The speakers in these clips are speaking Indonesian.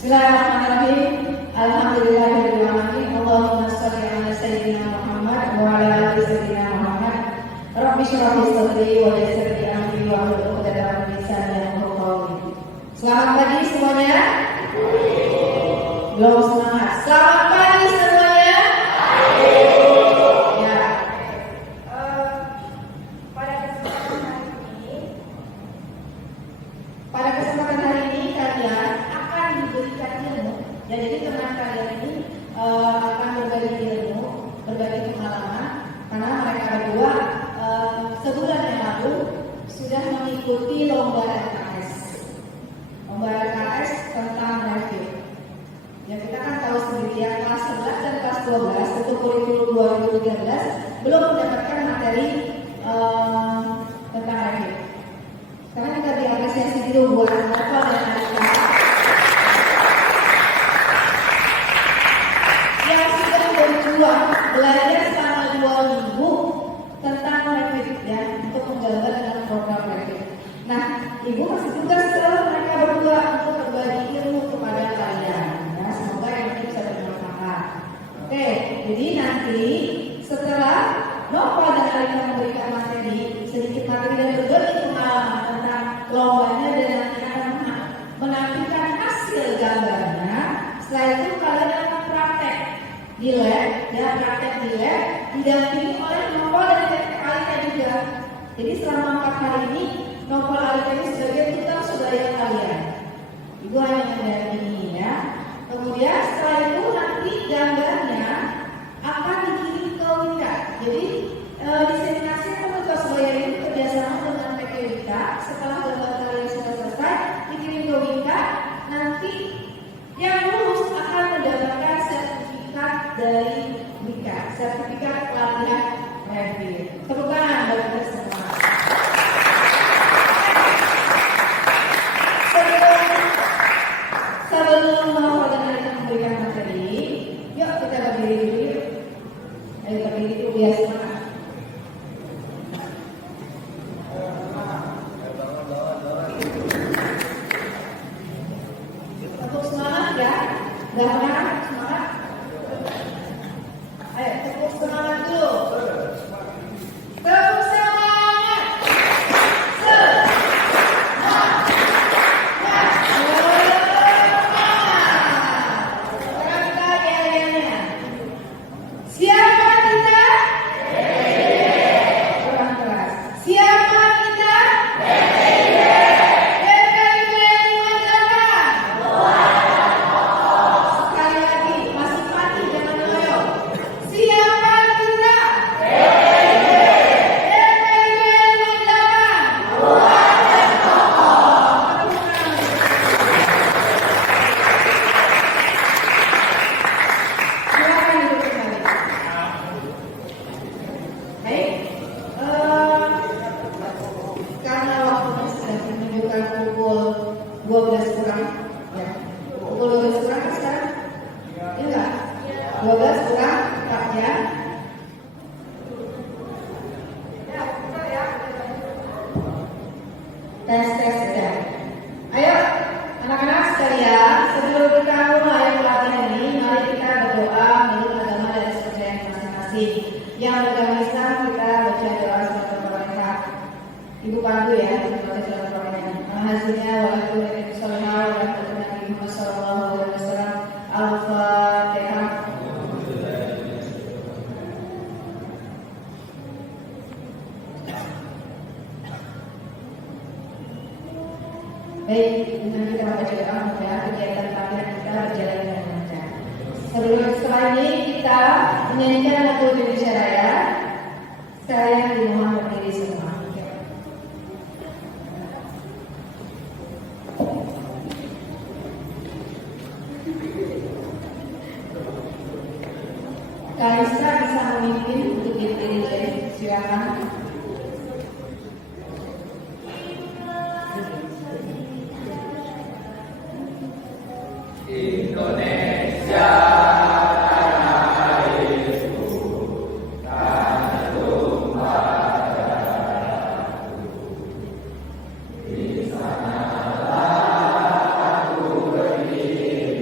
Bismillahirrahmanirrahim. Alhamdulillahirabbil alamin. Allahumma shalli ala sayyidina Muhammad wa ala ali sayyidina Muhammad. Rabbi shrah li sadri wa yassir li amri wa hlul 'uqdatam min lisani yafqahu qawli. Selamat pagi semuanya. Belum semangat. Selamat pagi semuanya. Ya. Pada kesempatan hari ini kalian akan diberikan ilmu. Ya, jadi teman kalian ini akan berbagi ilmu, berbagi pengalaman, karena mereka berdua sebulan yang lalu sudah mengikuti lomba LKS. Lomba LKS tentang review. Ya, kita kan tahu sendiri ya, kelas 11 dan kelas 12 untuk kurikulum 2013 belum mendapatkan materi tentang review. Karena kita diapresiasi dulu buat apa dan Alika yang sudah berjuang belajar selama 2 minggu tentang review ya, untuk menggambar dengan program review. Nah, ibu masih tugas mereka berdua untuk berbagi ilmu kepada kalian. Ya, semoga ini bisa bermanfaat. Oke, jadi nanti setelah Nova dan Alika memberikan materi, sedikit materi dan berbagi pengalaman tentang lombanya dan nanti akan menampilkan hasil gambarnya. Setelah itu kalian akan praktek di lab, ya, praktek di lab didampingi oleh Nova dan Alika juga. Jadi selama 4 hari ini Nova Alika ini sebagai tutor sebaya kalian. Ibu hanya mendampingi ya. Kemudian setelah itu nanti gambarnya akan dikirim ke Wika. Jadi diseminasi untuk sebaya ini kerjasama dengan PT Wika. Setelah gambar kalian sudah selesai, dikirim ke Wika. Nanti yang lulus akan mendapatkan sertifikat dari Wika, sertifikat pelatihan review. Tepuk tangan bagi kita semua. Sebelum Nova dan Alika memberikan materi, yuk kita berdiri dulu yuk. Ayo berdiri dulu biar semangat. Untuk semangat ya, udah semangat, semangat. Ayo tepuk semangat dulu. Tepuk semangat. Siapa kita? Kurang keras. Siapa kita? PPIB Lumajang. Sekali lagi, masih mati jangan loyo. Siapa kita? PPIB Lumajang. Silakan duduk kembali. Baik, karena waktunya sudah menunjukkan pukul 12 kurang, ya. Pukul 12 kurang kan sekarang? Iya enggak? 12 kurang 4 jam. Tes ya. Ayo, anak-anak sekalian, sebelum kita mulai pelatihan ini, mari kita berdoa menurut agama dan kepercayaan masing-masing. Yang beragama Islam kita baca doa selamat Fatihah. Ibu pandu ya, kita baca selamat Fatihah. Alhamdulillah waalaikumsalam warahmatullahi wabarakatuh. Al-Fatihah. Baik, dengan kita baca doa, mudah kegiatan pelatihan kita berjalan dengan lancar. Setelah ini kita menyanyikan lagu Indonesia Raya. Sekalian dimohon berdiri semua. Kalista bisa memimpin untuk diri, silakan. Indonesia. Di sana aku berdiri.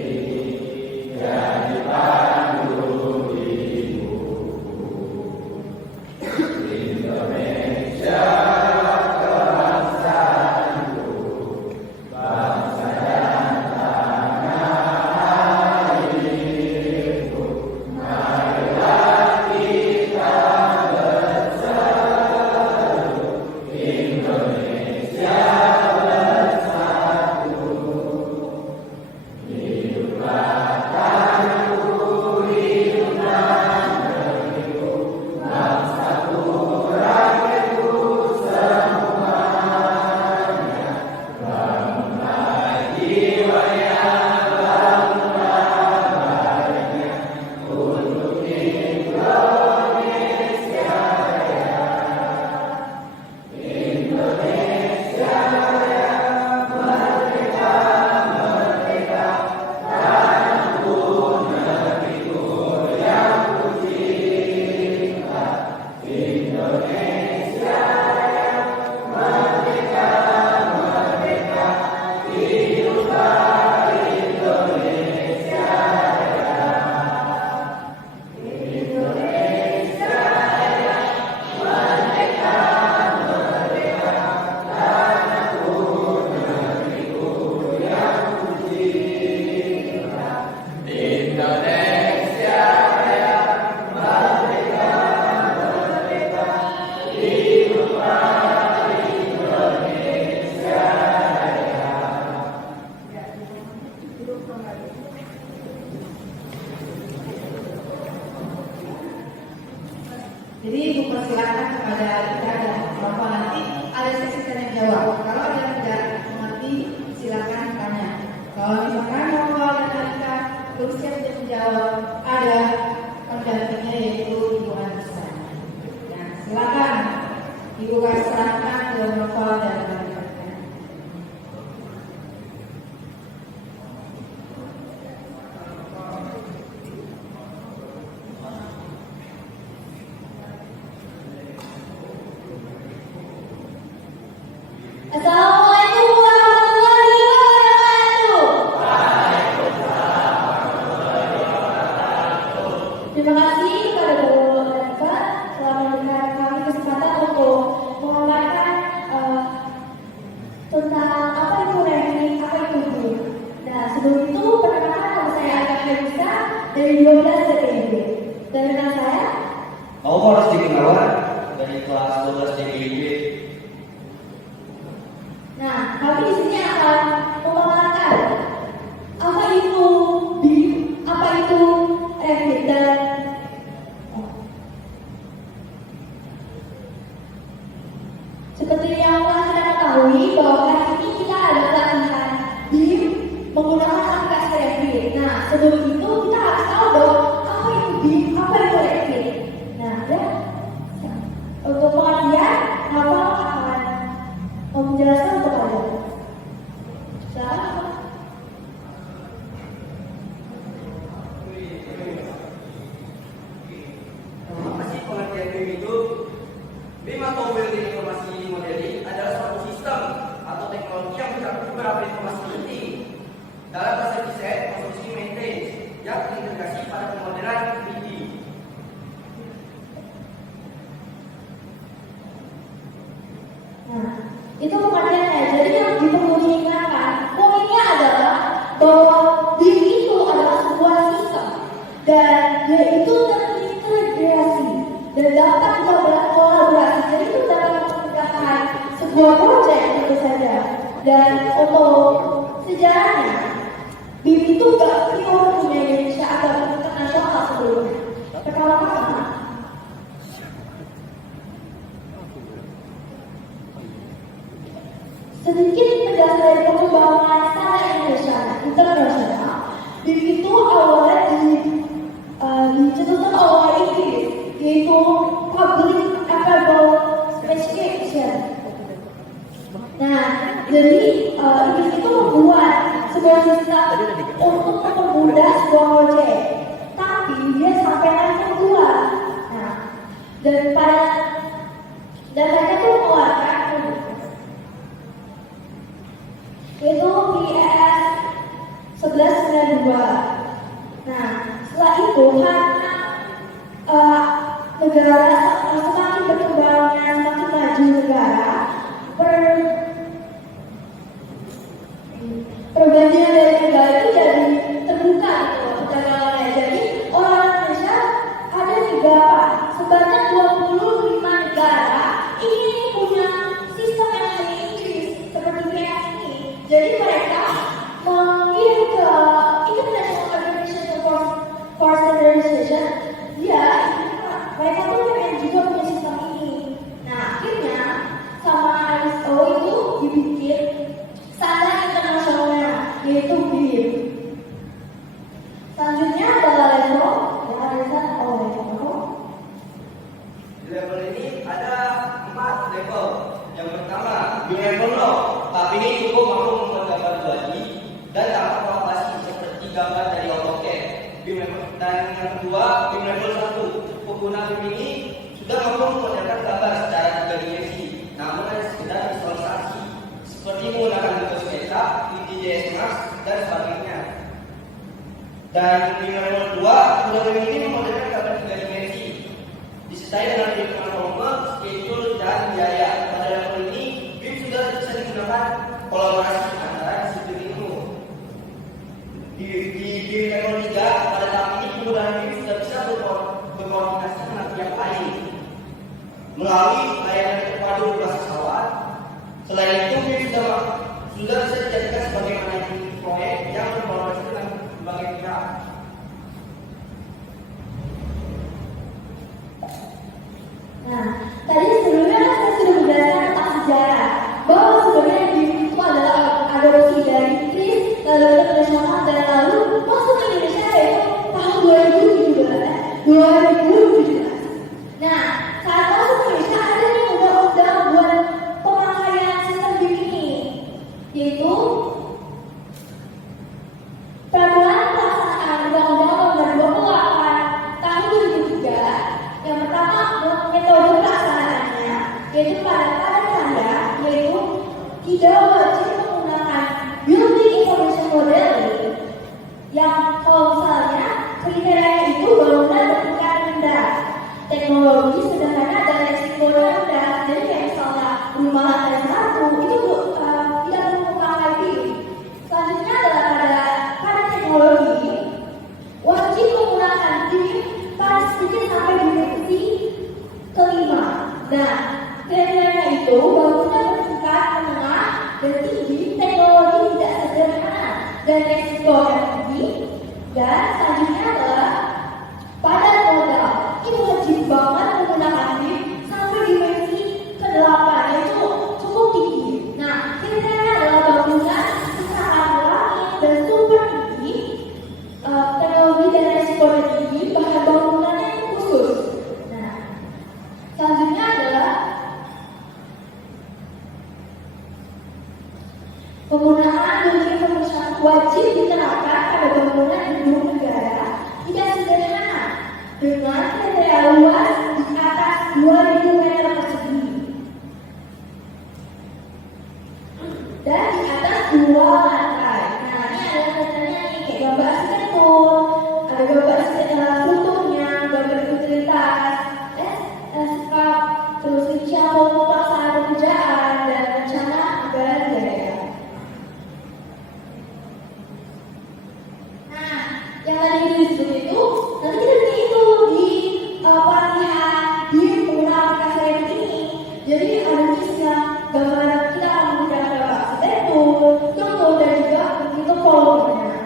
Jadi Ibu persilakan kepada Alika dan Bapak nanti ada sesi tanya jawab. Kalau ada yang tidak mengerti, silakan tanya. Kalau misalkan Bapak dan Alika belum siap untuk menjawab, ada pendampingnya yaitu Ibu Anissa. Nah, silakan Ibu serahkan ke Bapak dan Alika. Assalamualaikum warahmatullahi wabarakatuh. Terima kasih kepada Bapak Alika telah memberikan kami kesempatan untuk mengamalkan tentang apa itu ranking, apa itu BIM. Nah, sebelum itu perkenalkan nama saya Alika Herisa dari 12 DPIB. Dan dengan saya Aku harus dikenalkan dari kelas 12 DPIB. Nah, kami di sini akan memaparkan apa itu BIM, apa itu Revit, dan seperti yang telah kita ketahui bahwa hari ini kita ada pelatihan BIM menggunakan aplikasi Revit. Nah, sebelum itu kita harus tahu dong apa itu BIM, apa itu Revit. Nah, ya, untuk pengertian, Bapak akan menjelaskan untuk kalian. Silakan. Apa sih pengertian BIM itu? BIM atau Building Informasi Modeling adalah suatu sistem atau teknologi yang mencakup beberapa informasi penting dalam proses desain, konstruksi, maintenance yang terintegrasi pada pemodelan 3D. Nah, itu pengertiannya. Jadi yang perlu diingatkan, poinnya adalah bahwa BIM itu adalah sebuah sistem dan dia itu terintegrasi dan dapat juga berkolaborasi. Jadi itu dapat memudahkan sebuah proyek tentu saja. Dan untuk sejarahnya, BIM itu gak pure punya Indonesia atau internasional sebelumnya. Pertama-tama, sedikit penjelasan dari perkembangan standar Indonesia internasional. BIM itu awalnya dicetuskan oleh Inggris, yaitu Public Applicable Specification. Nah, jadi Inggris itu membuat sebuah sistem untuk mempermudah sebuah proyek, tapi dia sampai level 2. Nah, dan mereka itu mengeluarkan yaitu PES 1192. Nah, setelah itu karena negara semakin berkembangnya, semakin maju negara, perjanjian dari negara itu jadi terbuka gitu perdagangannya. Jadi orang Indonesia ada sebanyak 25 negara ingin punya sistem yang dari Inggris seperti PES ini. Jadi mereka mengirim ke International Organization for Standardization. Ya, mereka tuh pengen juga punya sistem ini. Nah, akhirnya sama ISO itu dibikin standar internasionalnya, yaitu BIM. Selanjutnya adalah level yang ada level. Di level ini ada 4 level. Yang pertama, BIM level 0. Tapi ini cukup mampu membuat gambar 2D dan tanpa kolabasi seperti gambar dari AutoCAD. BIM level dan yang kedua, BIM level 1. Pengguna BIM ini sudah mampu memodalkan gambar secara 3 dimensi, namun hanya sekedar visualisasi, seperti menggunakan Windows SketchUp, 3ds Max, dan sebagainya. Dan BIM level 2, pengguna BIM ini memodelkan gambar 3 dimensi, disertai dengan perhitungan volume, schedule, dan biaya. Pada level ini, BIM sudah bisa digunakan kolaborasi antara disiplin ilmu. Di BIM level 3, pada tahap ini penggunaan BIM sudah bisa berkoordinasi dengan pihak lain melalui layanan terpadu berbasis pesawat. Selain itu, BIM sudah bisa dijadikan sebagai manajemen proyek yang berkolaborasi dengan internasional dan lalu masuk ke Indonesia yaitu tahun 2017. Nah, saat masuk ke Indonesia ada nih undang-undang buat pemakaian sistem BIM ini, yaitu Peraturan Pelaksanaan Undang-Undang Nomor 28 Tahun 2003. Yang pertama, metode pelaksanaannya yaitu pada karya, yaitu tidak wajib menggunakan Building Information Modeling yang kalau misalnya kriterianya itu bangunan bertingkat rendah, teknologi sederhana dan resikonya rendah. Jadi kayak misalnya rumah lantai 1 itu tidak menggunakan BIM. Selanjutnya adalah pada teknologi wajib menggunakan BIM pada sedikit sampai dimensi kelima. Nah, kriterianya itu bangunan bertingkat menengah dan tinggi, teknologi tidak sederhana dan resiko yang tinggi. Dan selanjutnya adalah padat modal. Ini wajib banget menggunakan BIM sampai dimensi ke-8, yaitu cukup tinggi. Nah, kriterianya adalah bangunan secara langit dan super tinggi, teknologi dan resiko yang tinggi, bahan bangunannya itu khusus. Nah, selanjutnya adalah penggunaan Building Information wajib diterapkan pada bangunan gedung negara tidak sederhana dengan kriteria luas di atas 2.000 meter persegi dan di atas 2 lantai. Nah, ini ada kriterianya nih, kayak gambar arsitektur, ada gambar strukturnya, gambar utilitas, skap, terus rincian pelaksanaan pekerjaan dan rencana anggaran biaya. Nah, yang tadi disebut itu nanti kita lihat itu di pelatihan di penggunaan aplikasi Revit ini. Jadi ada kisah gambar kita akan menggunakan gambar arsitektur, struktur dan juga begitu volumenya.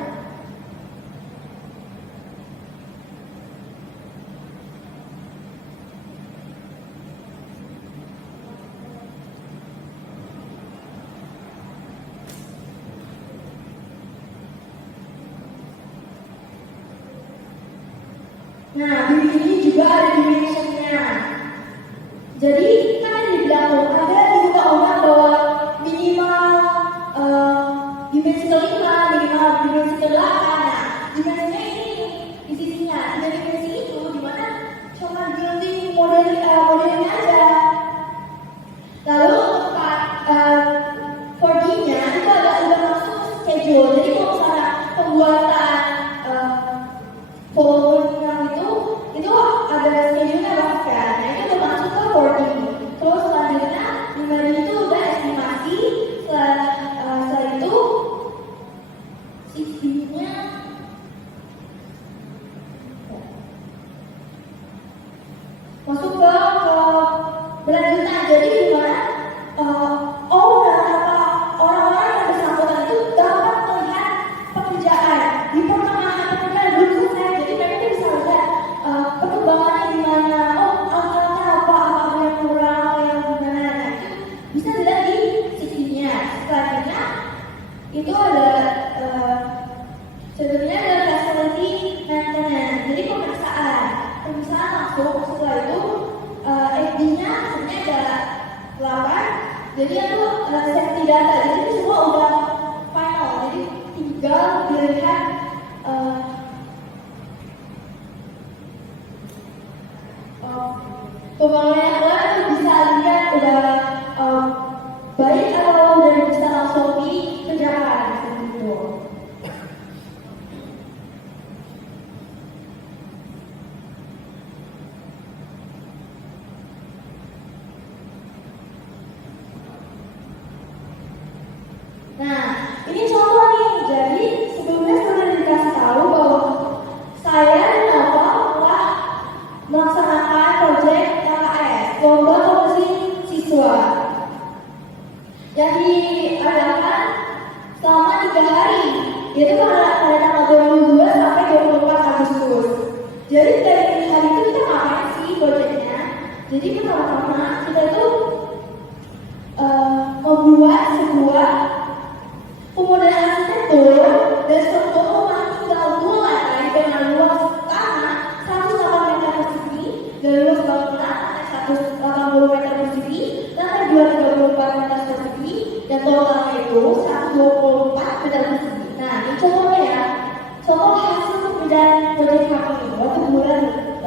Nah, BIM ini juga ada dimensionnya. Jadi kan dibilang ada di undang-undang bahwa minimal dimensi ke-5, minimal dimensi ke-8. Nah, dimensinya ini di sisinya. Ada dimensi itu di mana cuma building modelnya aja. Lalu untuk 4D-nya itu udah masuk schedule. Jadi kalau misalnya pembuatan volume itu ada schedule-nya bahkan. Nah, itu udah masuk ke 4D. Terus selanjutnya 5D itu udah estimasi. Setelah itu 6D-nya masuk ke berlanjutan. Jadi gimana owner atau orang-orang yang bersangkutan itu dapat melihat pekerjaan di pertengahan pekerjaan belum selesai. Jadi mereka bisa lihat perkembangannya gimana, angkanya apa yang kurang, apa yang gimana. Nah, itu bisa dilihat di sisinya. Selanjutnya itu ada sebenarnya ada facility maintenance. Jadi pemeriksaan masuk. Setelah itu FD-nya sebenarnya ada 8. Jadi itu safety data. Jadi itu semua udah final. Jadi tinggal dilihat pembangunan yang lain itu bisa lihat udah baik atau udah bisa langsung dikerjakan seperti itu. Nah, ini contoh nih. Jadi sebelumnya sudah dikasih tahu bahwa saya dan Nova telah melaksanakan proyek LKS, lomba kompetisi siswa, yang diadakan selama 3 hari, yaitu pada tanggal 22 sampai 24 Agustus. Jadi dari hari itu kita ngapain sih proyeknya? Jadi pertama-tama kita itu membuat sebuah pemodelan arsitektur dan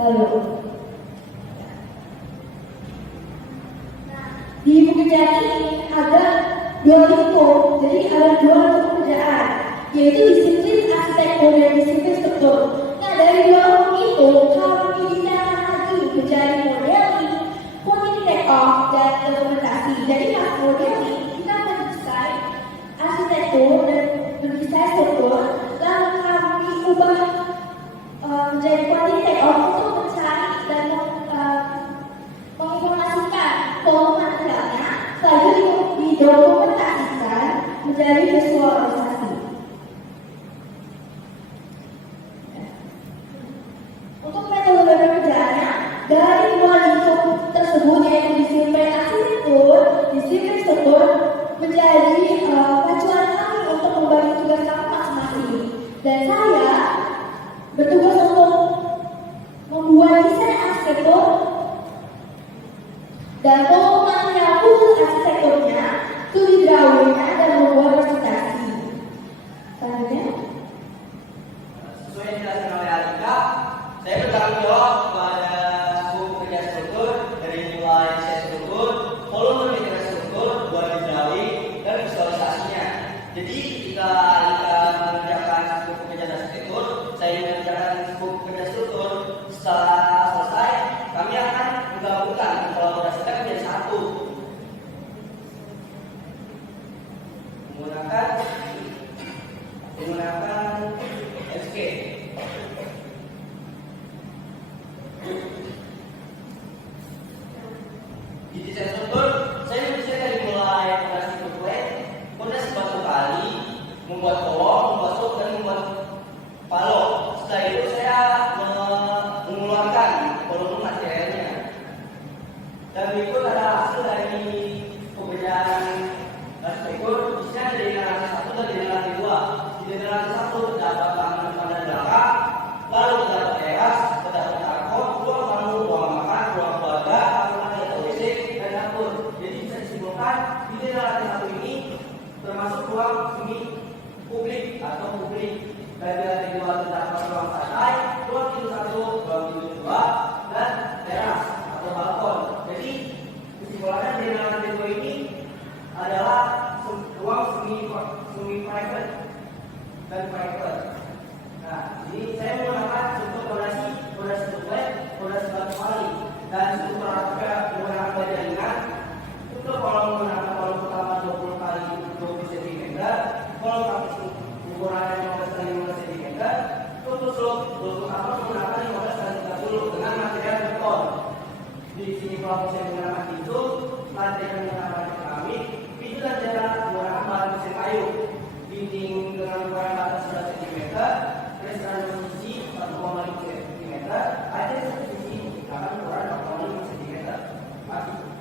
balok. Nah, di pekerjaan ini ada dua tipe, jadi ada dua pekerjaan, yaitu disiplin arsitektur dan disiplin struktur. Nah, dari dua itu, kalau dibicarakan lagi menjadi modeling, quantity take off, dan dokumentasi. Jadi pas modeling, kita mendesain arsitektur dan mendesain struktur, lalu kami ubah menjadi quantity take off untuk mencari dan menginformasikan volume materialnya, lalu didokumentasikan menjadi visualisasi. Untuk metode pekerjaannya, dari dua lingkup tersebut yaitu disiplin arsitektur, disiplin struktur menjadi pacuan kami untuk membagi tugas kami masing-masing. Dan saya bertugas untuk membuat desain arsitektur dan volume material khusus arsitekturnya, studi drawingnya, dan membuat presentasi. Selanjutnya. Sesuai yang dijelaskan oleh Alika, saya bertanggung jawab pada skop pekerjaan struktur dari mulai desain struktur, volume material struktur, buat drawing, dan visualisasinya. Jadi ketika Alika mengerjakan skop pekerjaan arsitektur, saya mengerjakan skop pekerjaan struktur. Setelah selesai, kami akan menggabungkan kolaborasikan menjadi satu. Menggunakan SK. Di desain struktur, saya mendesain dari mulai fondasi berkulit, fondasi batu kali, membuat kolom, membuat sub, dan membuat balok. Setelah itu saya mengeluarkan volume materialnya. Dan berikut adalah hasil dari pekerjaan arsitektur. Bisa dari generasi 1 dan generasi 2. Di generasi 1 terdapat taman depan dan belakang, lalu terdapat teras, terdapat karpet, ruang tamu, ruang makan, ruang keluarga, kamar mandi atau WC, dan dapur. Jadi bisa disimpulkan di generasi 1 ini termasuk ruang semi publik atau publik. Dan di lantai 2 terdapat ruang santai, ruang tidur 1, ruang tidur 2, dan teras atau balkon. Jadi kesimpulannya di lantai 2 ini adalah ruang semi private dan private. Nah, ini saya menggunakan struktur fondasi berkulit, fondasi batu kali, dan struktur juga menggunakan baja ringan. Struktur kolom menggunakan kolom pertama 20 kali 20 cm, kolom samping menggunakan 15 kali 15 cm, struktur slope pertama menggunakan 15 kali 30 dengan material beton. Di sini kelompok saya menggunakan pintu, lantai menggunakan keramik, pintu dan jendela menggunakan bahan mesin kayu, dinding dengan ukuran batas 11 cm, restoran posisi 1,5 cm, ada satu sisi akan ukuran 4,5 cm.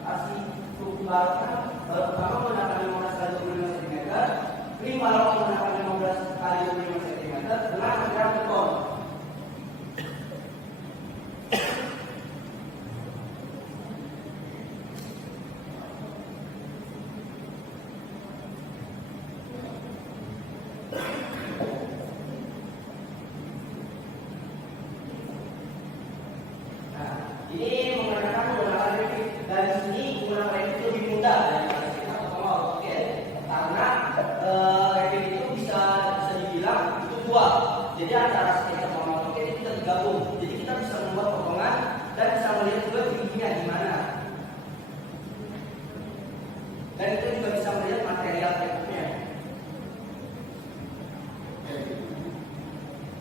Asli struktur baru pertama menggunakan 15 kali 25 cm, ring balok menggunakan 15 kali 25 cm dengan material beton. Ini menggunakan revit. Dari sini menggunakan revit lebih mudah daripada kita pertama AutoCAD, karena revit itu bisa dibilang itu dua. Jadi antara SketchUp sama AutoCAD itu tergabung. Jadi kita bisa membuat potongan dan bisa melihat juga tingginya di mana. Dan kita juga bisa melihat material tekniknya.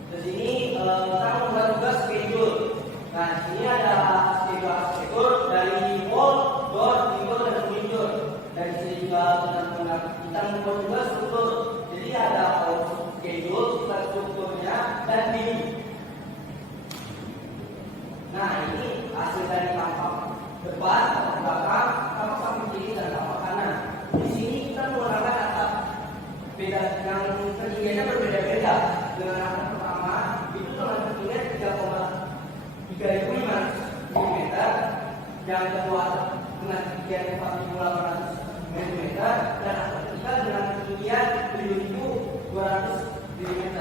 Di sini kita membuat juga schedule. Nah, ini ada schedule arsitektur dari wall, door, window, dan window. Dan di sini juga kita membuat juga struktur. Jadi ada schedule, strukturnya, dan view. Nah, ini hasil dari tampak depan, tampak belakang, tampak samping kiri, dan tampak kanan. Di sini kita menggunakan atap beda yang ketinggiannya berbeda-beda. Dengan atap pertama itu telah ketinggian 3,35 mm, yang kedua dengan ketinggian 4.800 mm, dan atap ketiga dengan ketinggian 7.200 mm.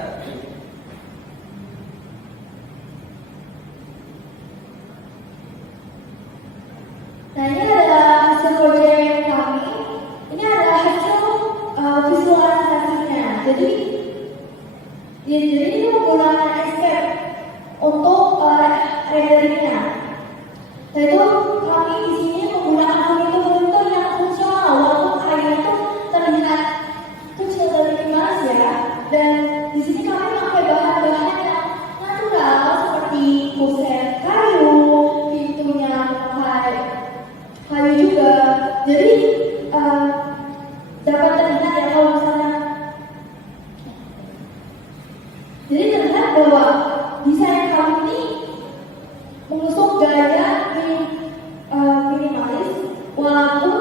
Nah, ini adalah hasil proyek kami. Ini adalah hasil visualisasinya. Jadi ini menggunakan Escape untuk renderingnya. Nah, itu kami di sini menggunakan furnitur yang fungsional, walaupun kayu itu terlihat kecil dan minimalis ya. Dan di sini kami pakai bahan-bahan yang natural seperti kusen kayu, pintunya kayu juga. Jadi dapat terlihat ya kalau misalnya, jadi terlihat bahwa desain kami ini mengusung gaya minimalis, walaupun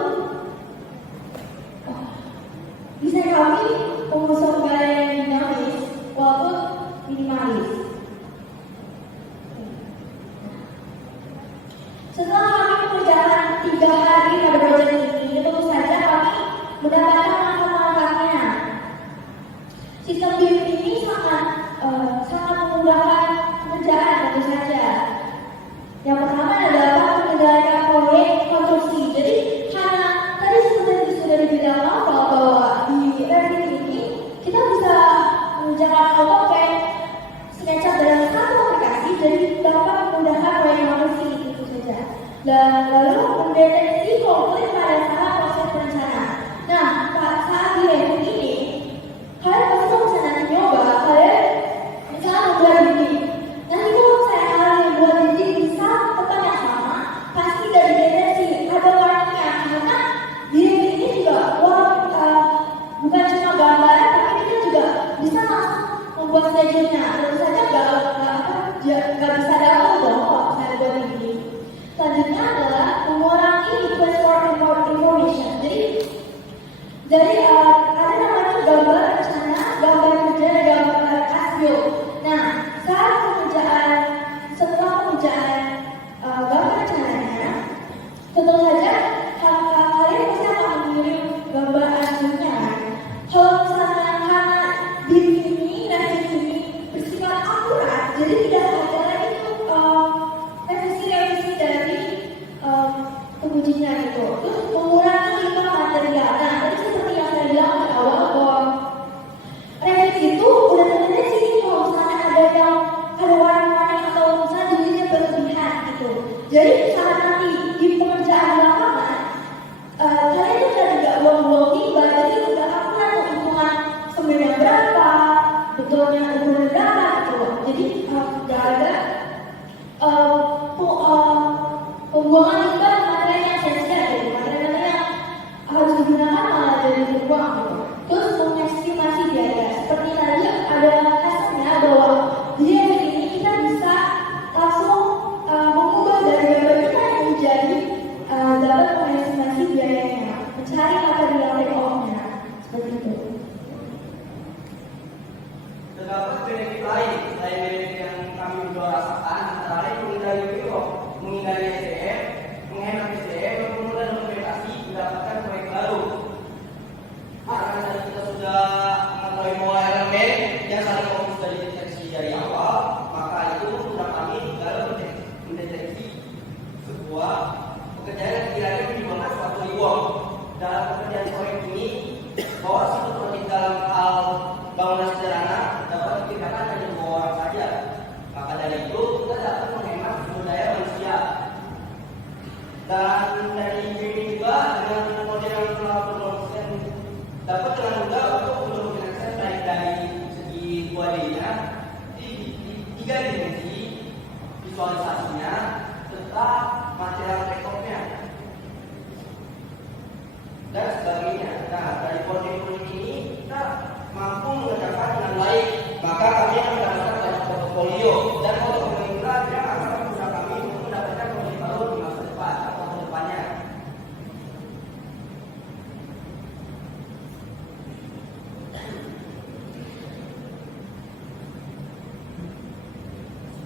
desain kami mengusung gaya yang dinamis walaupun minimalis. Setelah kami mengerjakan 3 hari pada proyek ini, tentu saja kami mendapatkan manfaat-manfaatnya. Sistem BIM ini sangat memudahkan pekerjaan tentu saja. Yang pertama adalah mengendalikan proyek konstruksi. Jadi karena tadi seperti sudah dibilang awal bahwa di Revit ini kita bisa mengerjakan AutoCAD, SketchUp dalam satu aplikasi, jadi dapat memudahkan proyek konstruksi itu saja. Dan lalu mendeteksi konflik pada saat proses perencanaan. Nah, saat di Revit ini kalian pasti kalau misalnya nanti nyoba, kalian misalnya membuat dinding. Nanti kalau saya kalian membuat dinding di tempat yang sama, pasti tidak dideteksi ada warnanya. Karena di Revit ini juga bukan cuma gambar, tapi kita juga bisa langsung membuat schedule-nya. Tentu saja nggak bisa double dong kalau misalnya buat dinding. Selanjutnya adalah mengurangi request for information. Jadi ada namanya gambar rencana, gambar kerja, dan gambar asio. Nah, setelah pengerjaan gambar rencananya, tentu saja kalian pasti akan mengirim gambar asionya. Kalau misalnya karena BIM ini, Revit ini bersifat akurat, jadi tidak ada lagi revisi dari pengujinya itu. Terus mengurangi limbah material. Nah, tadi seperti yang saya bilang di awal bahwa Revit itu udah terdeteksi kalau misalnya ada warna-warna atau misalnya jenisnya berlebihan gitu. Jadi saat nanti di pengerjaan lapangan, kalian itu udah tidak buang-buang limbah, jadi udah akurat hitungan sebenarnya berapa, betulnya ukuran berapa gitu. Jadi nggak ada pembuangan limbah materi yang sia-sia gitu. Materi yang harus digunakan malah jadi terbuang gitu. Terus mengestimasi biaya. Seperti tadi ada hasilnya bahwa di Revit ini kita bisa langsung mengubah dari gambar kita yang menjadi dapat mengestimasi biayanya, mencari material take-off-nya seperti itu. Terdapat benefit lain selain benefit yang kami berdua rasakan, antara lain menghindari biro, menghindari SDM, menghemat SDM, dan memudahkan dokumentasi mendapatkan proyek baru. Karena tadi kita sudah mengetahui pola elemen yang saling fokus dari deteksi dari awal, maka itu sudah kami dalam mendeteksi sebuah pekerjaan yang kiranya menyumbangkan suatu reward. Dalam pekerjaan proyek ini, bahwa suatu proyek dalam hal bangunan sederhana dapat dikerjakan hanya 2 orang saja. Maka dari itu kita dapat menghemat sumber daya manusia. Dan dari ini juga dengan model yang telah berkonsep dapat dengan mudah untuk mendokumentasikan baik dari segi 2D-nya, di 3 dimensi, visualisasinya, serta material take-off-nya dan sebagainya. Nah, dari proyek ini kita mampu mengerjakan dengan baik, maka kami akan mendapatkan banyak portfolio dan portfolio itulah yang akan berusaha kami untuk mendapatkan proyek baru di masa depan atau ke depannya.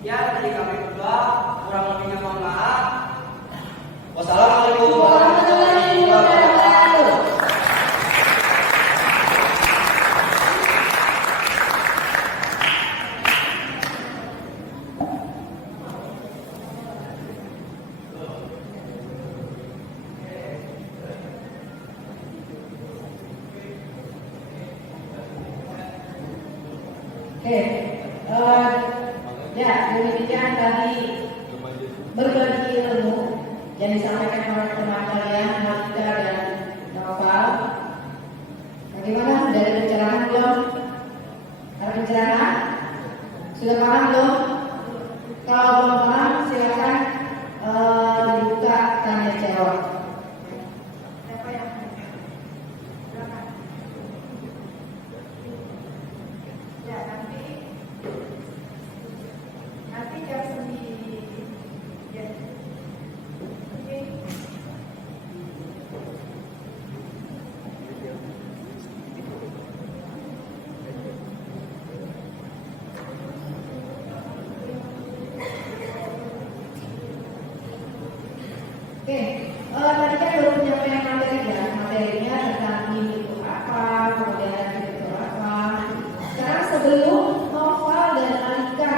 Ya, dari kami berdua, kurang lebihnya mohon maaf. Wassalamualaikum warahmatullahi wabarakatuh. Eh, ya, demikian tadi berbagi ilmu yang disampaikan oleh teman kalian Malika dan Noval. Bagaimana, sudah ada pencerahan belum? Ada pencerahan? Sudah paham belum? Kalau belum paham silakan dibuka tanya jawab. Siapa yang silakan? Ya, nanti jam 9. Ya. Oke. Oke, tadi kan baru penyampaian materi ya, materinya tentang ini itu apa, kemudian itu apa. Sekarang sebelum Noval dan Alika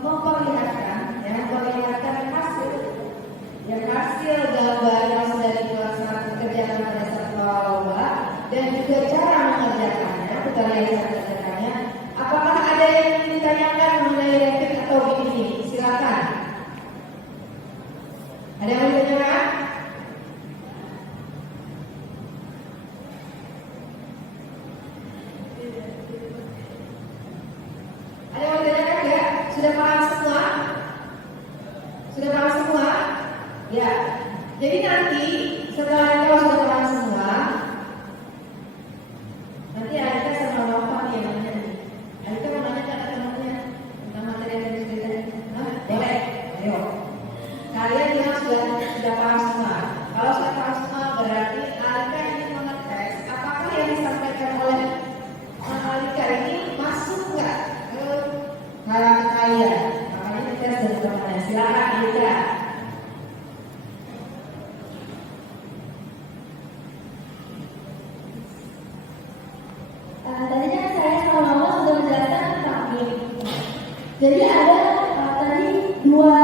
memperlihatkan hasil gambar yang sudah dilaksanakan kerjakan pada saat lomba dan juga cara mengerjakannya, kita lihat cara mengerjakannya. Apakah ada yang ingin ditanyakan mengenai rapid atau ini? Silakan. Ada yang mau ditanyakan? Ada yang mau ditanyakan enggak? Sudah paham semua? Sudah paham semua? Ya. Jadi nanti setelah kau sudah paham semua, nanti Alika sama Noval yang nanya nih. Alika mau nanya ke teman-temannya tentang materi yang tadi sudah tadi. Boleh. Ayo. Kalian bilang sudah paham semua. Kalau sudah paham semua berarti Alika ingin mengetes apakah yang disampaikan oleh Alika ini masuk nggak ke kalangan kalian. Makanya kita sudah teman-teman. Silakan Alika. Tadi kan saya sama Mama sudah menjelaskan tentang BIM. Jadi ada tadi dua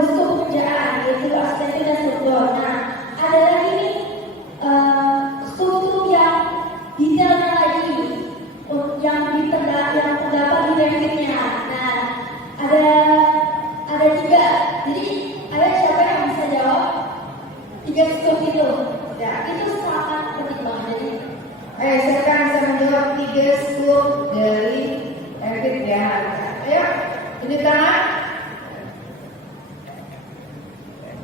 scope kerjaan, yaitu arsitektur dan struktur. Nah, ada lagi nih struktur yang detailnya lagi, yang terdapat di Revit-nya. Nah, ada tiga. Jadi ada siapa yang bisa jawab tiga struktur itu? Ya, itu sangat penting banget. Jadi Silakan bisa menjawab 3 scope dari Revit ya. Ayo, tunjuk tangan.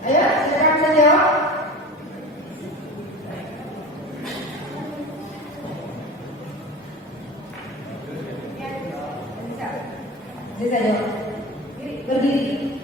Ayo, silakan bisa jawab. Bisa jawab. Berdiri.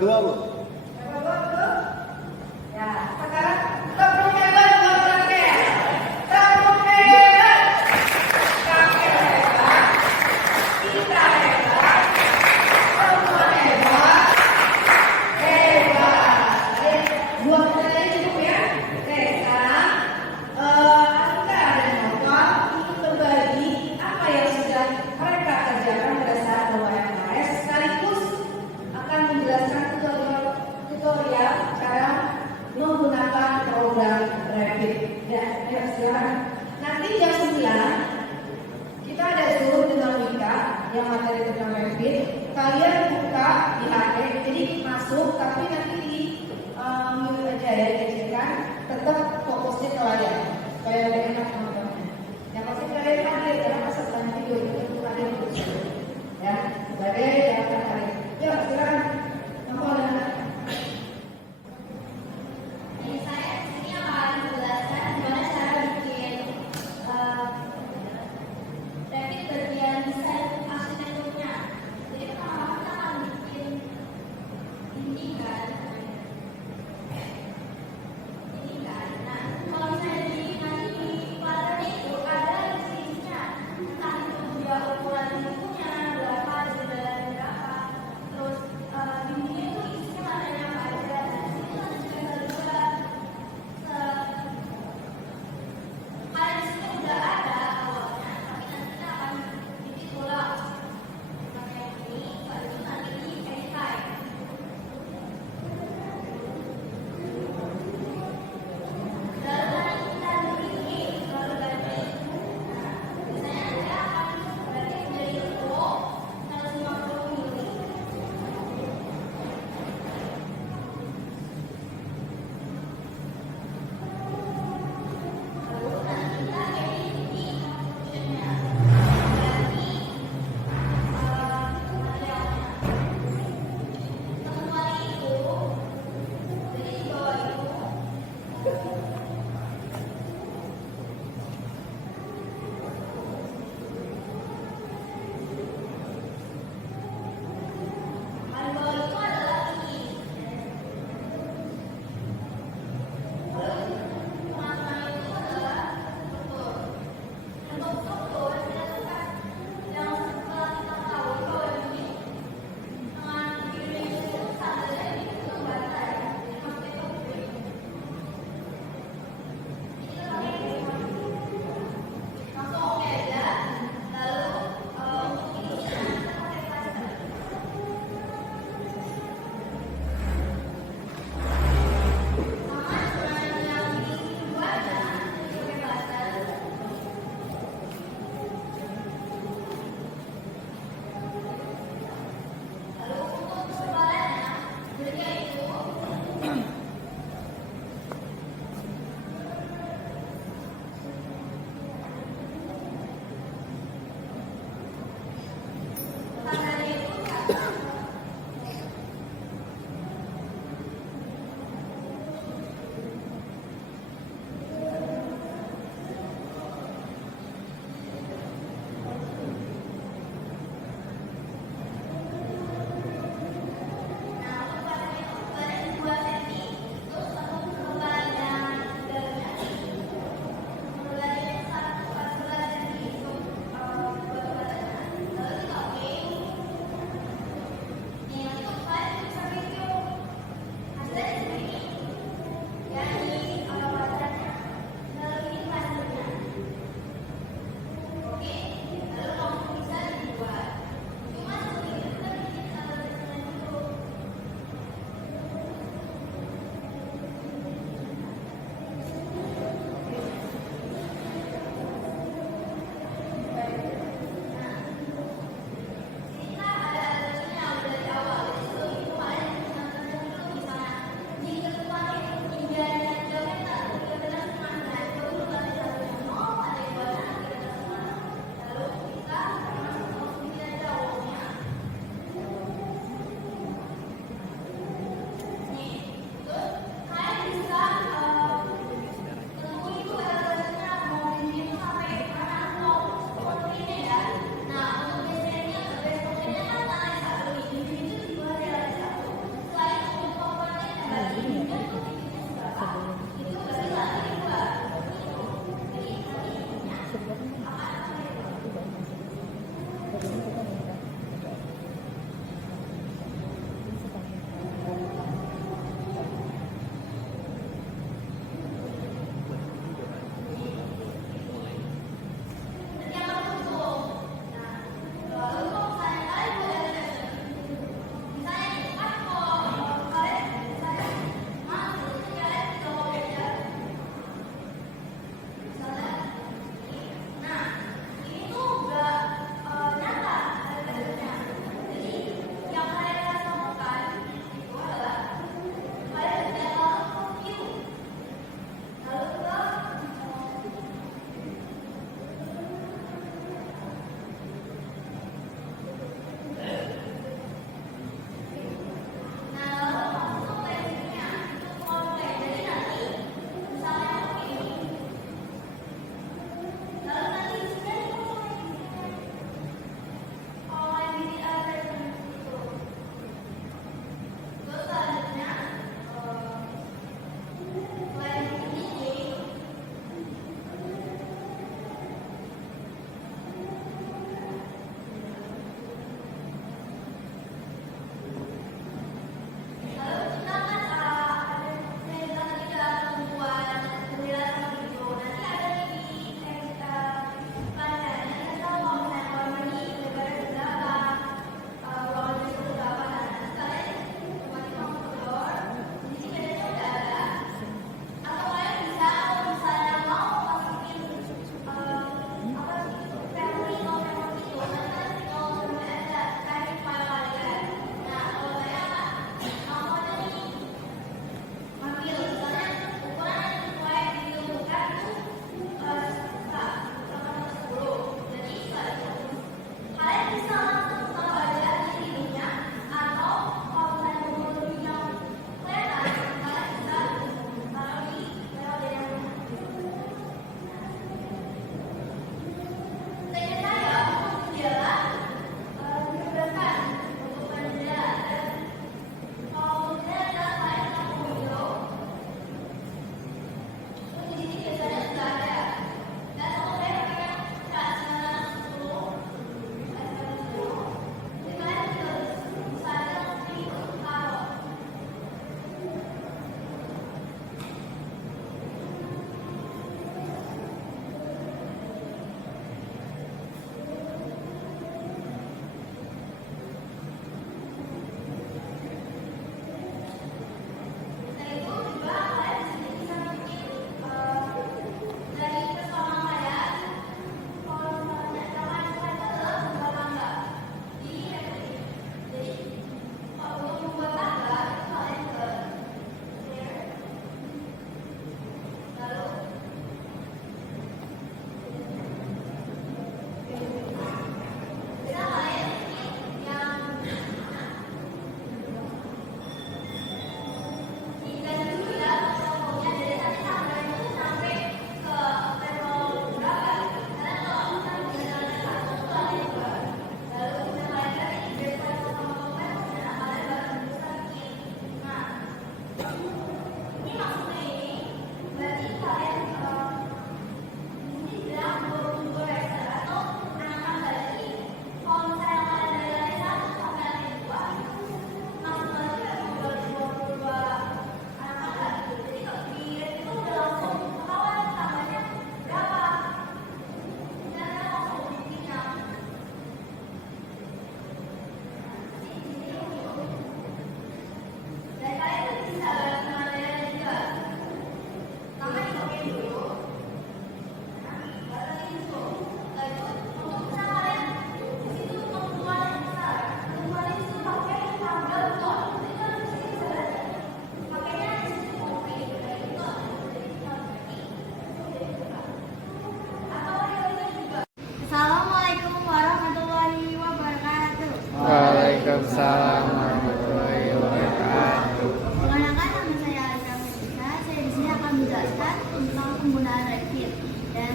level 2, Bu. Level 2 betul? Ya, sekarang tepuk hebat buat Rakel. Tepuk hebat. Rakel hebat. Kita hebat. Semua hebat. Hebat. Buat pertanyaan cukup ya. Oke, sekarang kita ada yang nonton ingin berbagi apa yang sudah mereka kerjakan pada saat UMKS sekaligus akan menjelaskan tutorial cara menggunakan program Rapid. Ya, ayo silakan. Nanti jam 9 kita ada Zoom dengan Wika yang materi tentang Rapid. Kalian buka di HP, jadi masuk tapi nanti di mute aja ya, dikecilkan. Tetap fokusnya ke layar supaya lebih enak nontonnya. Yang pasti kalian hadir karena peserta video itu hadir terus. Ya, sebagai yang akan hadir. Yuk, silakan. Nomor Saya di sini akan menjelaskan gimana cara bikin Rapid bagian desain arsitekturnya. Jadi pertama kita akan bikin ini kan.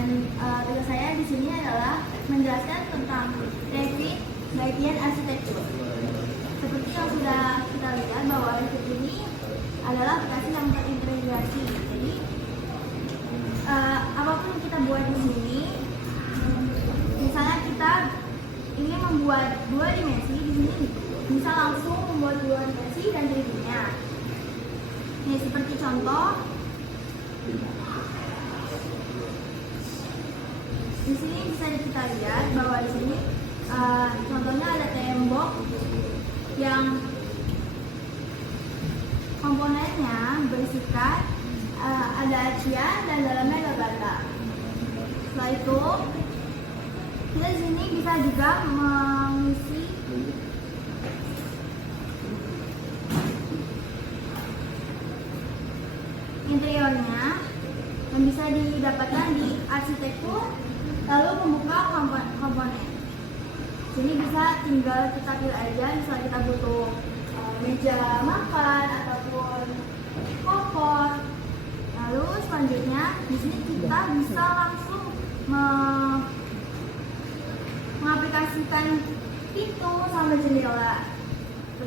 Dan tugas saya di sini adalah menjelaskan tentang Revit bagian arsitektur. Seperti yang sudah kita lihat bahwa Revit ini adalah aplikasi yang terintegrasi. Jadi apapun yang kita buat di sini, misalnya kita ingin membuat 2 dimensi, di sini bisa langsung membuat 2 dimensi dan 3D-nya. Ini seperti contoh. Di sini bisa kita lihat bahwa di sini contohnya ada tembok yang komponennya berisikan ada acian dan dalamnya ada bata. Setelah itu kita di sini bisa juga mengisi interiornya yang bisa didapatkan di arsitektur, lalu membuka komponen. Sini bisa tinggal kita pilih aja, misalnya kita butuh meja makan ataupun kompor. Lalu selanjutnya di sini kita bisa langsung mengaplikasikan pintu sama jendela.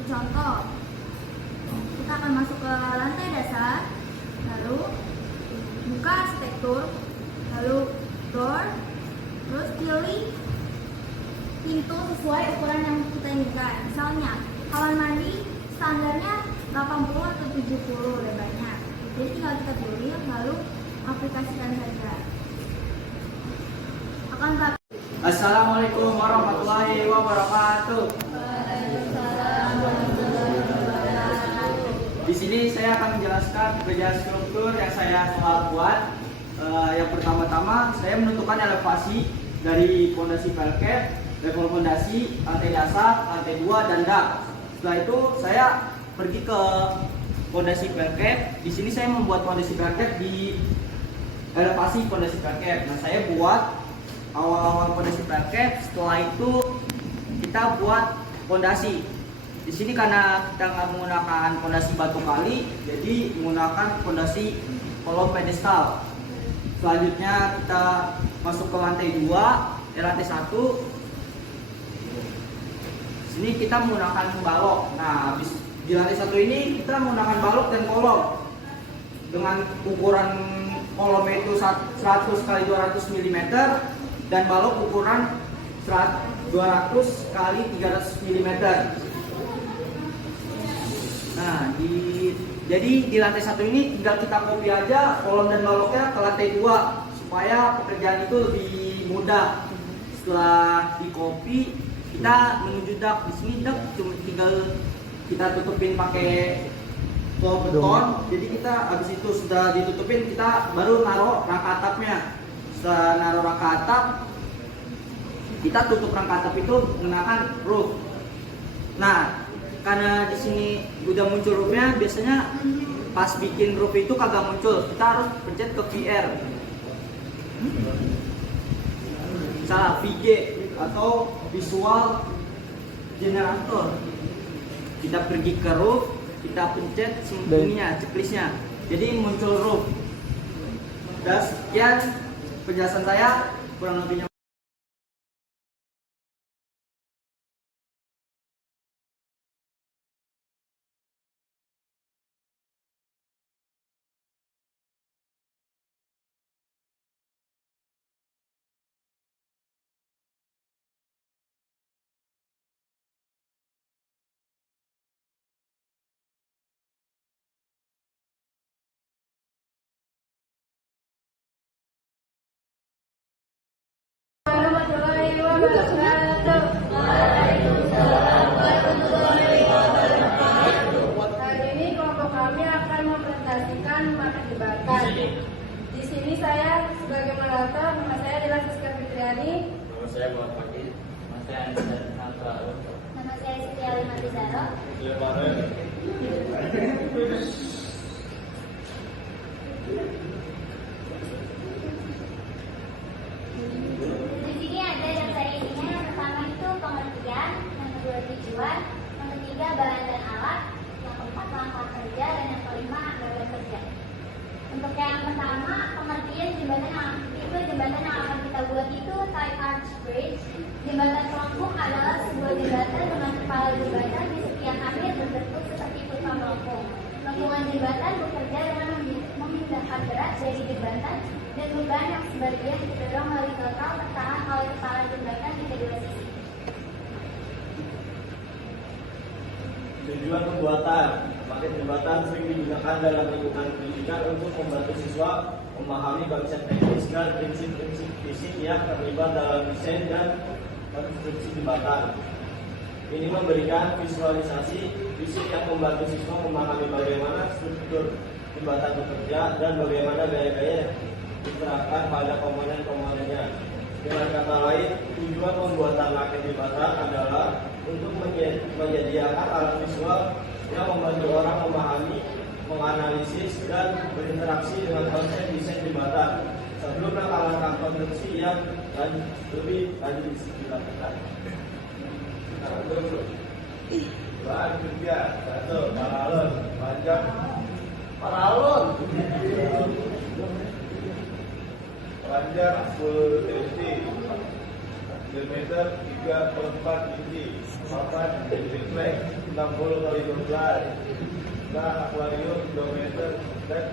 Contoh, kita akan masuk ke lantai dasar, lalu buka arsitektur, lalu door, terus pilih pintu sesuai ukuran yang kita inginkan. Misalnya kamar mandi standarnya 80 atau 70 lebarnya. Jadi tinggal kita pilih lalu aplikasikan saja. Assalamualaikum warahmatullahi wabarakatuh. Di sini saya akan menjelaskan pekerjaan struktur yang saya telah buat. Yang pertama-tama saya menentukan elevasi dari fondasi parket, level fondasi, lantai dasar, lantai 2 dan dak. Setelah itu saya pergi ke fondasi parket. Di sini saya membuat fondasi parket di elevasi fondasi parket. Nah, saya buat awal-awal fondasi parket. Setelah itu kita buat fondasi. Di sini karena kita nggak menggunakan fondasi batu kali, jadi menggunakan fondasi kolom pedestal. Selanjutnya kita masuk ke lantai 2, lantai 1. Sini kita menggunakan balok. Nah, habis di lantai 1 ini kita menggunakan balok dan kolom. Dengan ukuran kolomnya itu 100 x 200 mm dan balok ukuran 200 x 300 mm. Nah, jadi di lantai 1 ini tinggal kita copy aja kolom dan baloknya ke lantai 2 supaya pekerjaan itu lebih mudah. Setelah di copy, kita menuju dak. Di sini dak cuma tinggal kita tutupin pakai wall beton. Jadi kita habis itu sudah ditutupin, kita baru naruh rangka atapnya. Setelah naruh rangka atap, kita tutup rangka atap itu menggunakan roof. Nah, karena di sini udah muncul roofnya, biasanya pas bikin roof itu kagak muncul, kita harus pencet ke VR, misalnya VG atau visual generator. Kita pergi ke roof, kita pencet ininya, checklistnya, jadi muncul roof. Dan sekian penjelasan saya, kurang lebihnya. Hari ini kelompok kami akan mempresentasikan mata jebakan. Di sini saya sebagai moderator, nama saya adalah Siska Fitriani. Nama saya Muhammad Fakih. Nama saya Anissa Natra. Nama saya Siti Alimati Zaro. Di sini ada daftar isinya. Yang pertama itu pengertian, yang kedua tujuan, yang ketiga bahan dan alat, yang keempat langkah kerja, dan yang kelima gambar kerja. Untuk yang pertama, pengertian jembatan yang aktif. tipe jembatan yang akan kita buat itu tie arch bridge. Jembatan pelampung adalah sebuah jembatan dengan kepala jembatan di setiap akhir berbentuk seperti kota melengkung. Lengkungan jembatan bekerja dengan memindahkan berat dari jembatan dan beban yang sebagian didorong melalui total tertahan oleh kepala jembatan di kedua sisi. Tujuan pembuatan paket jembatan sering digunakan dalam lingkungan pendidikan untuk membantu siswa memahami konsep teknis dan prinsip-prinsip fisik yang terlibat dalam desain dan konstruksi jembatan. Ini memberikan visualisasi fisik yang membantu siswa memahami bagaimana struktur jembatan bekerja dan bagaimana gaya-gaya diterapkan pada komponen-komponennya. Dengan kata lain, tujuan pembuatan maket jembatan adalah untuk menyediakan alat visual yang membantu orang memahami, menganalisis, dan berinteraksi dengan konsep desain jembatan sebelum langkah-langkah konstruksi yang lebih lanjut dilakukan. Bahan kerja, satu, paralon, panjang, paralon, panjang 10 cm, diameter 3/4 inci, papan triplek 60 kali 12, nah akuarium 2 meter dan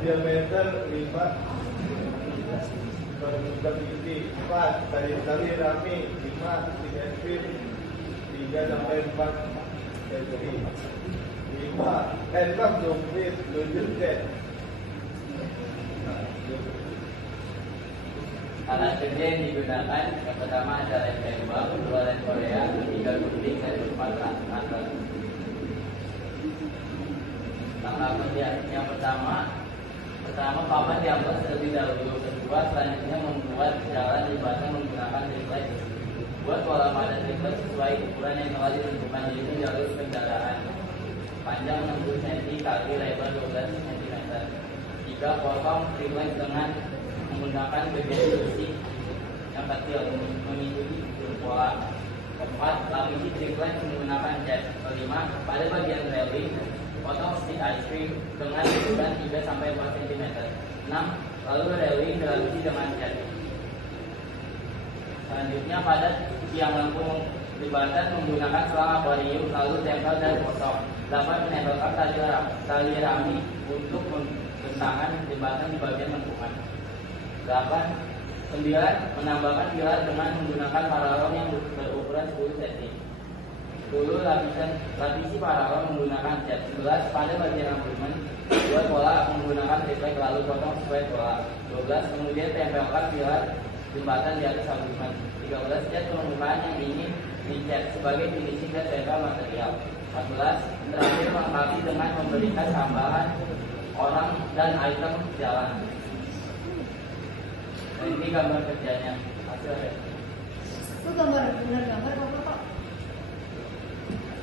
diameter 5/4 inci, 4 tali rami 5 cm, 3 sampai 4 cm, 6 dompet luncur jet. Alat kerja yang digunakan yang pertama adalah lem tembak, kedua lem Korea, ketiga gunting, dan keempat rangka. Langkah kerja yang pertama papan diambil terlebih dahulu. Kedua, selanjutnya membuat jalan jembatan menggunakan triplek. Buat pola pada triplek sesuai ukuran yang telah ditentukan, yaitu jalur kendaraan panjang 60 cm kali lebar 12 cm. 3. Potong triplek dengan menggunakan bagian besi yang kecil mengikuti pola. 4. Lapisi triplek menggunakan cat. 5. Pada bagian railing, potong stick ice cream dengan ukuran 3-4 cm. 6. Lalu railing dilapisi dengan cat. Selanjutnya pada tiang lengkung jembatan menggunakan selang akuarium, lalu tempel dan potong. 8. Menempelkan tali rami untuk membentangan jembatan di bagian lengkungan. 9. Menambahkan pilar dengan menggunakan paralon yang berukuran 10 cm. 10. Lapisi paralon menggunakan cat. 11. Pada bagian abutmen, buat pola menggunakan triplek lalu potong sesuai pola. 12. Kemudian tempelkan pilar jembatan di atas abutmen. 13. Cat permukaan yang ingin dicat sebagai finishing dan tempel material. 14. Terakhir melengkapi dengan memberikan tambahan orang dan item jalan. Nah, ini gambar kerjanya. Hasilnya. Itu gambar benar gambar apa kok?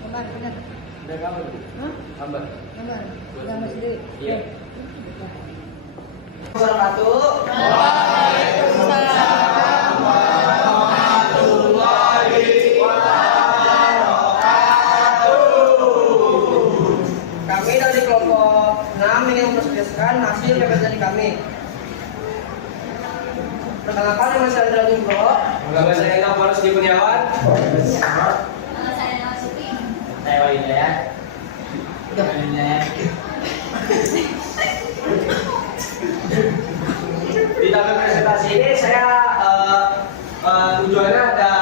Gambar benar. Udah gambar? Hah? Gambar. Gambar sendiri. Iya. Wabarakatuh. Kami dari kelompok 6 ingin mempresentasikan hasil PPT kami. Perkenalkan, nama saya Andra Jumbo. Nama saya Ena Barus di Kurniawan. Nama saya Nala Supi. Saya Wahid ya. Udah ya. Di dalam presentasi ini saya tujuannya ada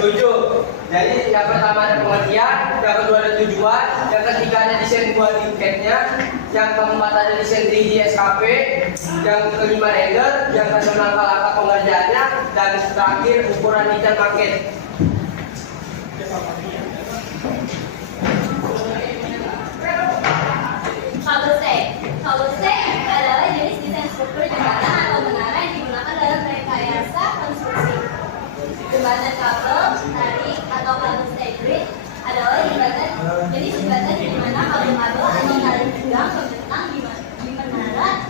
tujuh. Jadi yang pertama ada pengertian, yang kedua ada tujuan, yang ketiga ada desain buat tiketnya, yang keempat ada desain 3D SKP, yang kelima render, yang keenam langkah-langkah pengerjaannya, dan terakhir ukuran detail maket. Kabel C adalah jenis desain struktur jembatan atau menara yang digunakan dalam rekayasa konstruksi. Jembatan kabel tarik atau kabel stay bridge adalah jenis jembatan di mana kabel-kabel atau tali tegang membentang di menara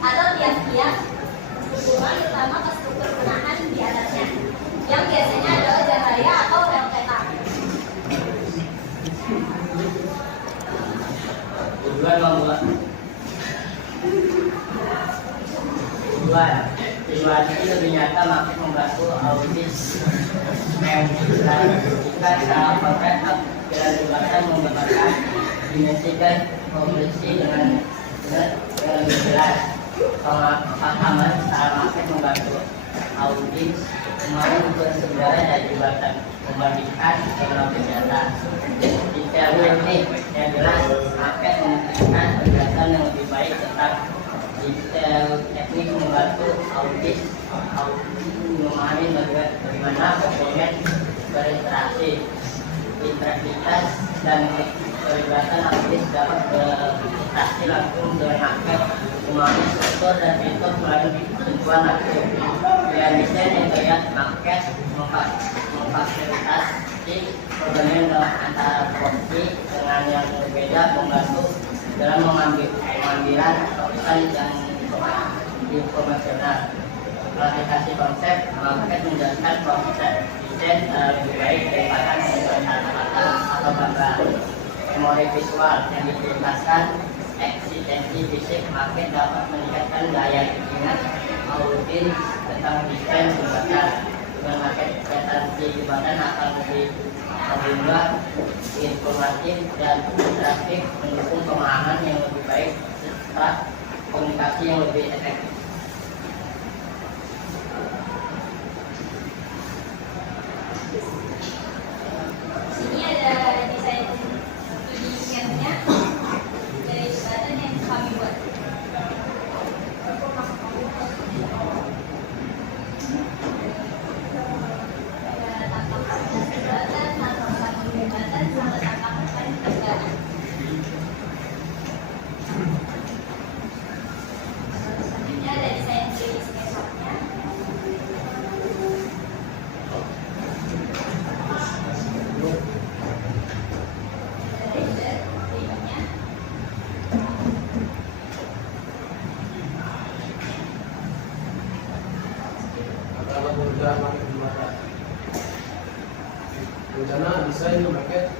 atau tiang-tiang struktural, terutama ke struktur penahan di atasnya, yang biasanya adalah membuat tujuan ini lebih nyata makin membantu audit jika secara konkret pilar jembatan menggambarkan dimensi dan fungsi dengan lebih jelas. Pemahaman secara makin membantu audit kemarin untuk sebenarnya dari jembatan membandingkan dengan nyata. Detail teknik yang jelas akan memberikan penjelasan yang lebih baik tentang detail teknik membantu audit memahami bagaimana komponen berinteraksi, interaktivitas dan keterlibatan audit dapat berinteraksi langsung dengan market, memahami struktur dan fitur melalui sentuhan aktivitas. Pilihan desain yang terlihat market memfasilitasi perbandingan antara profesi dengan yang berbeda, membantu dalam pengambilan keputusan dan informasional. Aplikasi konsep market menjelaskan konsep desain lebih baik daripada menggunakan kata-kata atau gambar. Memori visual yang dijelaskan eksistensi fisik market dapat meningkatkan daya ingat audit tentang desain jembatan. Dengan market eksistensi jembatan akan lebih mudah, informatif dan interaktif, mendukung pemahaman yang lebih baik serta komunikasi yang lebih efektif. Sini ada desain 2D sketch-nya dari jembatan yang kami buat. Selanjutnya ada desain 3D sketch-nya. Dalam pengerjaan market jembatan. Rencana desain market,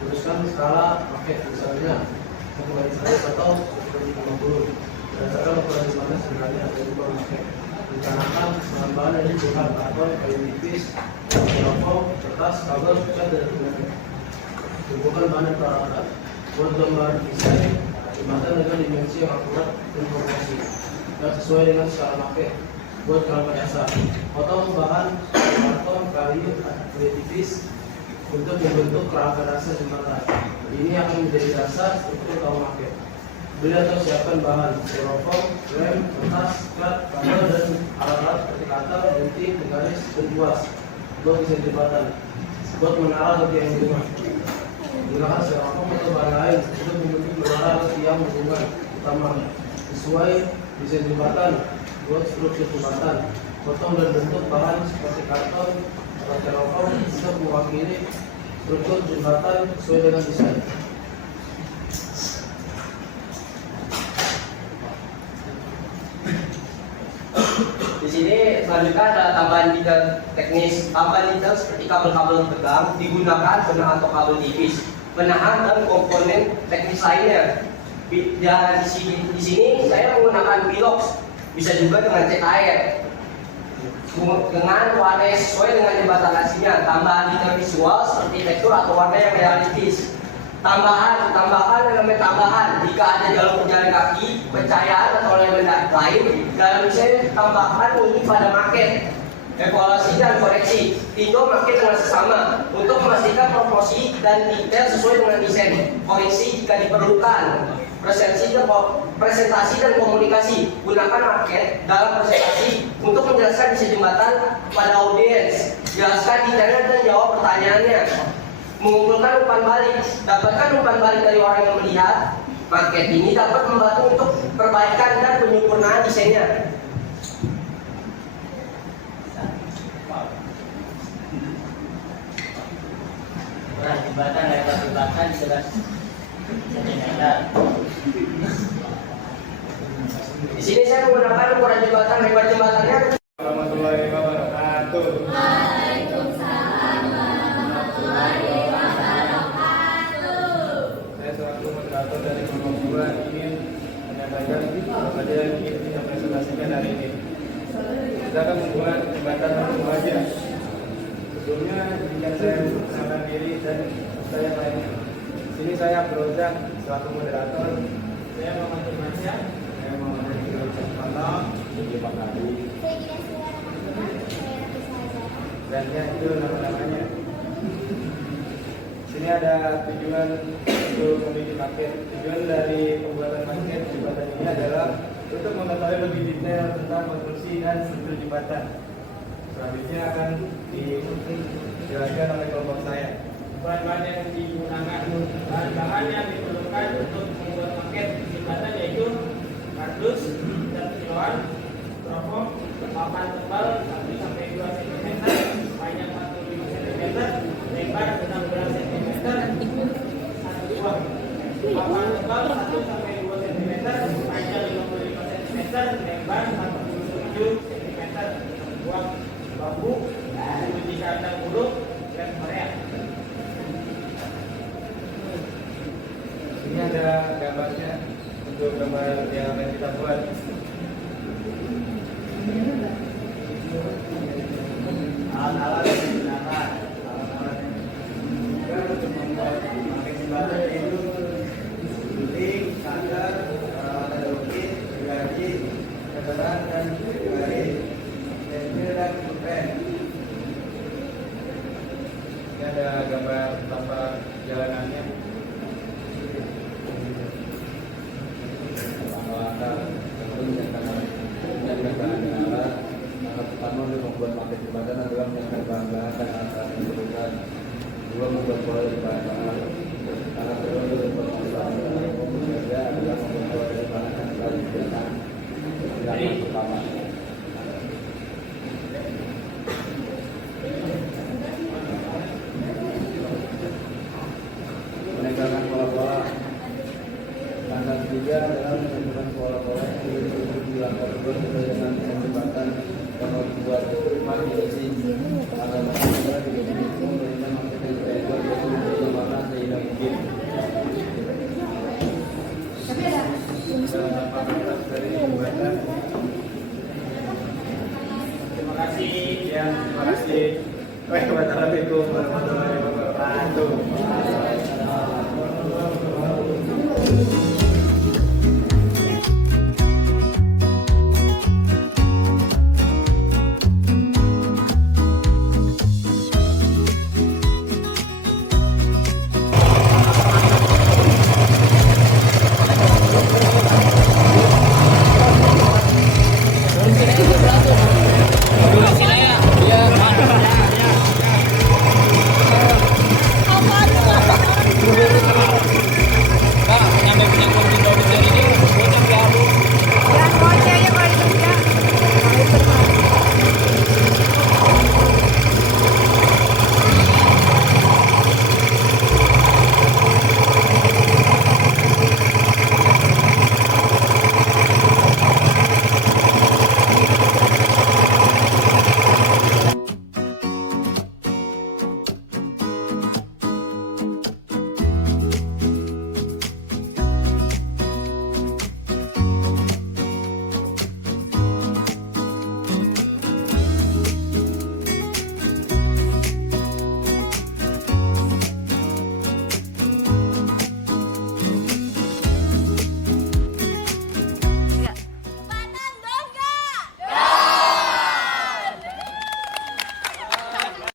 tuliskan skala market misalnya 1:100 atau 1:50 berdasarkan ukuran jembatan sebenarnya dari ukuran market. Rencanakan bahan-bahan yang dibutuhkan karton, kayu tipis, styrofoam, kertas, kabel, cat dan sebagainya. Kumpulkan bahan dan peralatan. Buat gambar desain jembatan dengan dimensi yang akurat dan proporsi dan sesuai dengan skala market. Buat kerangka dasar, potong bahan karton, kayu, tipis untuk membentuk kerangka dasar jembatan. Ini akan menjadi dasar struktur utama market. Beli atau siapkan bahan styrofoam, lem, kertas, cat, kabel dan alat-alat seperti katal, gunting, garis, dan buas. Buat desain jembatan. Buat menara atau tiang hubungan. Gunakan styrofoam atau bahan lain untuk membentuk menara atau tiang hubungan utama sesuai desain jembatan. Buat struktur jembatan, potong dan bentuk bahan seperti karton atau styrofoam untuk mewakili struktur jembatan sesuai dengan desain. Di sini selanjutnya ada tambahan detail teknis. Tambahan detail seperti kabel-kabel tegang digunakan penahan atau kabel tipis, penahan dan komponen teknis lainnya. Dan di sini saya menggunakan pilox, bisa juga dengan cat air dengan warna yang sesuai dengan jembatan aslinya. Tambahan detail visual seperti tekstur atau warna yang realistis. Tambahkan elemen tambahan jika ada jalur pejalan kaki, pencahayaan atau elemen lain dalam desain. Tambahkan ini pada market. Evaluasi dan koreksi, tinjau market dengan sesama untuk memastikan proporsi dan detail sesuai dengan desain. Koreksi jika diperlukan. Presentasi dan komunikasi, gunakan market dalam presentasi untuk menjelaskan desain jembatan pada audiens. Jelaskan detailnya dan jawab pertanyaannya. Mengumpulkan umpan balik, dapatkan umpan balik dari orang yang melihat. Market ini dapat membantu untuk perbaikan dan penyempurnaan desainnya. Nah, jembatan lebar jembatan jelas 1 meter. Di sini saya menggunakan ukuran jembatan, lebar jembatannya. Warahmatullahi wabarakatuh. Waalaikumsalam warahmatullahi wabarakatuh. Saya selaku moderator dari dan yang lainnya. Sini saya Beroza selaku moderator. Saya Muhammad Firmansyah. Saya Muhammad Firmansyah. Ini Pak Nadi. Saya Gina Suara, saya Nafisa Azara. Dan ya itu nama-namanya. Sini ada tujuan untuk memiliki paket. Tujuan dari pembuatan paket jembatan ini adalah untuk mengetahui lebih detail tentang konstruksi dan struktur jembatan. Selanjutnya akan dijelaskan oleh kelompok saya. Bahan-bahan yang digunakan, bahan-bahan yang diperlukan untuk membuat paket jembatan yaitu kardus, cat kiloan, trofom, papan tebal 1 sampai 2 cm, panjang 45 cm, lebar 16 cm, satu buah. Papan tebal 1 sampai 2 cm, panjang 55 cm, lebar 47 cm, satu buah. Bambu, uji kandang burung, dan korea. Ini ada gambarnya untuk gambar yang akan kita buat. Alat-alat yang digunakan, alat-alat yang digunakan untuk membuat paket jembatan yaitu gunting, cutter, peralatan lukis, gergaji, keteran dan garis, pensil dan pulpen. Ini ada gambar tapak jalanannya. Pertama untuk membuat paket jembatan adalah menyiapkan bahan-bahan dan alat yang diperlukan. Dua, membuat pola dari bahan-bahan. Alat kedua untuk pembuatan. Ketiga adalah membuat pola dari bahan yang telah disediakan. Yang pertama. Menegakkan pola-pola. Langkah ketiga adalah menentukan pola-pola yang dilakukan sesuai dengan jembatan yang membuat marginasi agar masyarakat memberikan maksudnya lebar dan mana sehingga mungkin Dampak dari jembatan. Terima kasih. Ya, terima kasih. Wassalamualaikum warahmatullahi wabarakatuh.